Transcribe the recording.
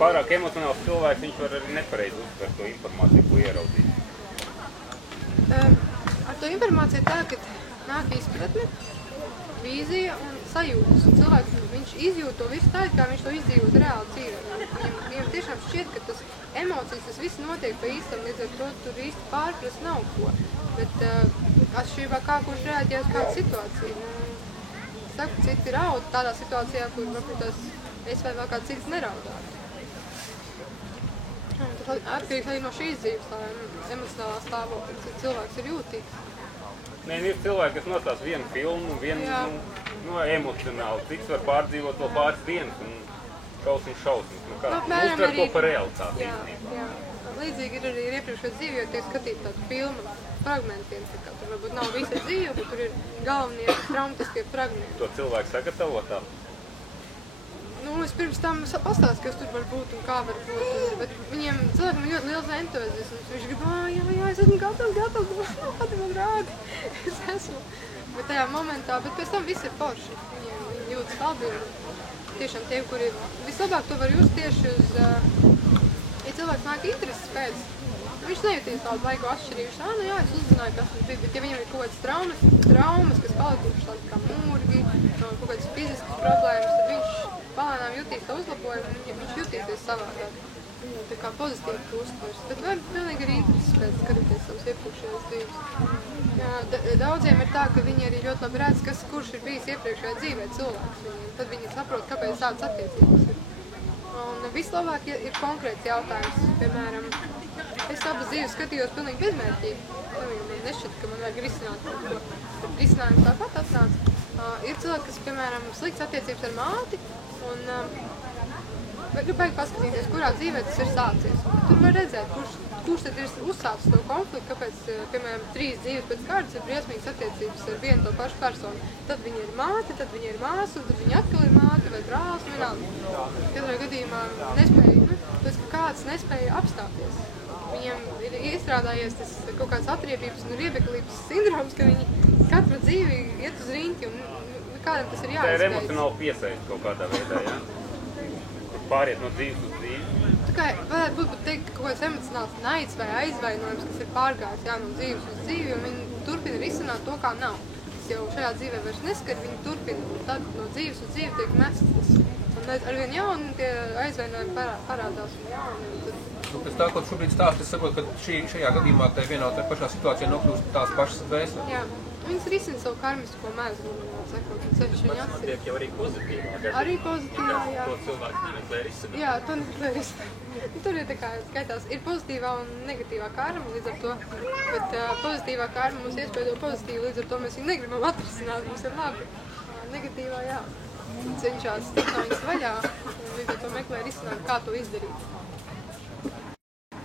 pārāk emocionāls cilvēks, viņš var arī nepareizi uztvert to informāciju, ko ieraudzīt. Ar to informāciju tā, ka nāk izpratne, vīzija un sajūtas. Un cilvēks, viņš izjūt to visu tā, kā viņš to izdzīvot reāli dzīvē. Viņam tiešām šķiet, ka tas emocijas, tas viss notiek pa īstam, līdz ar to tur īsti pārprast nav ko. Bet atšķirībā kā kurš reaģē uz kādu situāciju. Saku, citi raud tādā situācijā, kur varbūt es vai vēl kāds cits neraudātu. Tas atkarīgs arī no šīs dzīves, tā emocionālā stāvokļa, cik cilvēks ir jūtīgs. Nē, ir cilvēki, kas nostās vienu filmu, vienu emocionāli, cits var pārdzīvot vēl pāris dienas un šausmas. Uztver to par realitāti. Jā. Līdzīgi ir arī iepriekšējā dzīvē, jo tiek skatīt tādu filmu fragmentiem, tā tur varbūt nav visa dzīve, bet tur ir galvenie traumatiskie fragmenti. To cilvēku sagatavo tā? Es pirms tam pastāstu, kas tur var būt un kā var būt, bet cilvēkam ir ļoti liels entuziasms. Viņš grib, jā, es esmu gatavs, kādi man rādi, es esmu. Bet tajā momentā, bet pēc tam viss ir forši. Viņi jūtas labi un tiešām tie, kuri vislabāk to var just tieši uz, ja cilvēks nāk intereses pēc, viņš nejūties tādu vaigu atšķirību. Viņš jā, es uzzināju, kas viņš bija, bet ja viņam ir kaut kādas traumas, kas palikušas tādas kā murgi, kaut kādas fiziskas problēmas, tad viņš palēnām jutīs to uzlabojumu, viņš jutīsies savādāk. Tā kā pozitīvi to uztvers. Bet vai pilnīgi arī intereses pēc skatīties savus iepriekšējās dzīves. Daudziem ir tā, ka viņi arī ļoti labi redz, kurš ir bijis iepriekšējā dzīvē cilvēks. Tad viņi saprot, kāpēc tādas attiecības ir. Un vislabāk ir konkrēts jautājums. Piemēram, es abas dzīves skatījos pilnīgi bezmērķīgi. Man nešķiet, ka man vajag risināt kaut ko. Bet risinājums tāpat atnāca. Ir cilvēki, kas, piemēram, slikts attiecības ar māti, un gribēju paskatīties, kurā dzīvē tas ir sācies. Tur var redzēt, kurš tad ir uzsācis to konfliktu, kāpēc, piemēram, 3 dzīves pēc kārtas ir briesmīgas attiecības ar vienu to pašu personu. Tad viņa ir māte, tad viņa ir māsa, un tad viņa atkal ir māte vai brālis, vienalga. Katrā gadījumā kāds nespēja apstāties. Viņiem ir iestrādājies tas kaut kāds atriebības un riebeklības sindroms, ka viņi katru dzīvi iet uz riņķi un kādam tas ir jāizskaidrs. Tā ir emocionāli piesaist kaut kādā veidā, jā? Pāriet no dzīves uz dzīvi. Tā kā varētu būt teikt, ka kaut kāds emocionāls naids vai aizvainojums, kas ir pārgājis no dzīves uz dzīvi, un viņi turpina risināt to, kā nav. Tas jau šajā dzīvē vairs neskar, viņi turpina, un tad no dzīves uz dzīvi tiek mestas. Un arvien jauni tie aizvainojumi parādās un jauni. Pēc tā, ko šobrīd stāst, es saprotu, ka šajā gadījumā tai vienā tā pašā situācijā nokļūst tās pašas dvēseles. Jā, viņas risina savu karmisko mēslu, sakot, un sevišķi viņa atsevišķi. Tiek jau arī pozitīvā. Arī pozitīvā, jā. To cilvēki nemeklē risināt. Jā, to nemeklē risināt. Tur ir tā kā skaitās, ir pozitīvā un negatīvā karma līdz ar to, bet pozitīvā karma mums iespējo pozitīvi, līdz ar to mēs viņu negribam atrisināt, mums ir labi. Negatīvā, jā. Cenšās tikt no viņas vaļā, un līdz ar to meklē risināt, kā to izdarīt.